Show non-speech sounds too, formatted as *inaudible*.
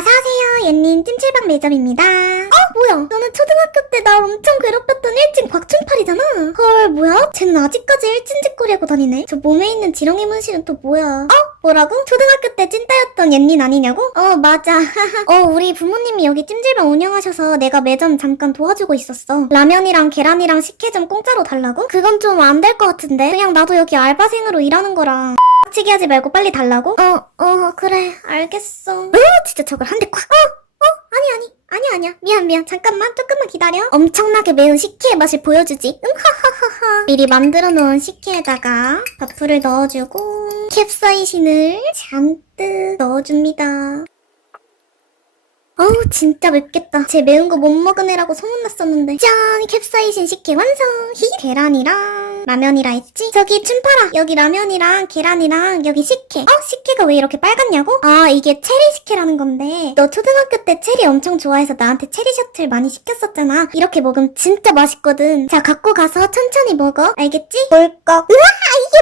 어서오세요. 옌님 찜질방 매점입니다. 어? 뭐야? 너는 초등학교 때 나 엄청 괴롭혔던 일진 곽춘팔이잖아. 헐, 뭐야? 쟤는 아직까지 일진 짓거리 하고 다니네. 저 몸에 있는 지렁이 문신은 또 뭐야? 어? 뭐라고? 초등학교 때 찐따였던 옌닌 아니냐고? 어, 맞아. *laughs* 어, 우리 부모님이 여기 찜질방 운영하셔서 내가 매점 잠깐 도와주고 있었어. 라면이랑 계란이랑 식혜 좀 공짜로 달라고? 그건 좀 안 될 것 같은데. 그냥 나도 여기 알바생으로 일하는 거 랑 치기 하지 말고 빨리 달라고? 어, 어, 그래. 알겠어. 어, 진짜 저걸 한 대 콱. 어, 어, 아니, 아니. 아니야, 아니야. 미안, 미안. 잠깐만. 조금만 기다려. 엄청나게 매운 식혜의 맛을 보여주지. 응, 하하하하. 미리 만들어 놓은 식혜에다가 밥풀을 넣어주고, 캡사이신을 잔뜩 넣어줍니다. 어우, 진짜 맵겠다. 제 매운 거 못 먹은 애라고 소문났었는데. 짠! 캡사이신 식혜 완성! 히! 계란이랑 라면이라 했지? 저기 춘파라! 여기 라면이랑 계란이랑 여기 식혜. 어? 식혜가 왜 이렇게 빨갛냐고? 아, 이게 체리 식혜라는 건데. 너 초등학교 때 체리 엄청 좋아해서 나한테 체리 셔틀 많이 시켰었잖아. 이렇게 먹으면 진짜 맛있거든. 자, 갖고 가서 천천히 먹어. 알겠지? 꿀꺽. 우와! 이게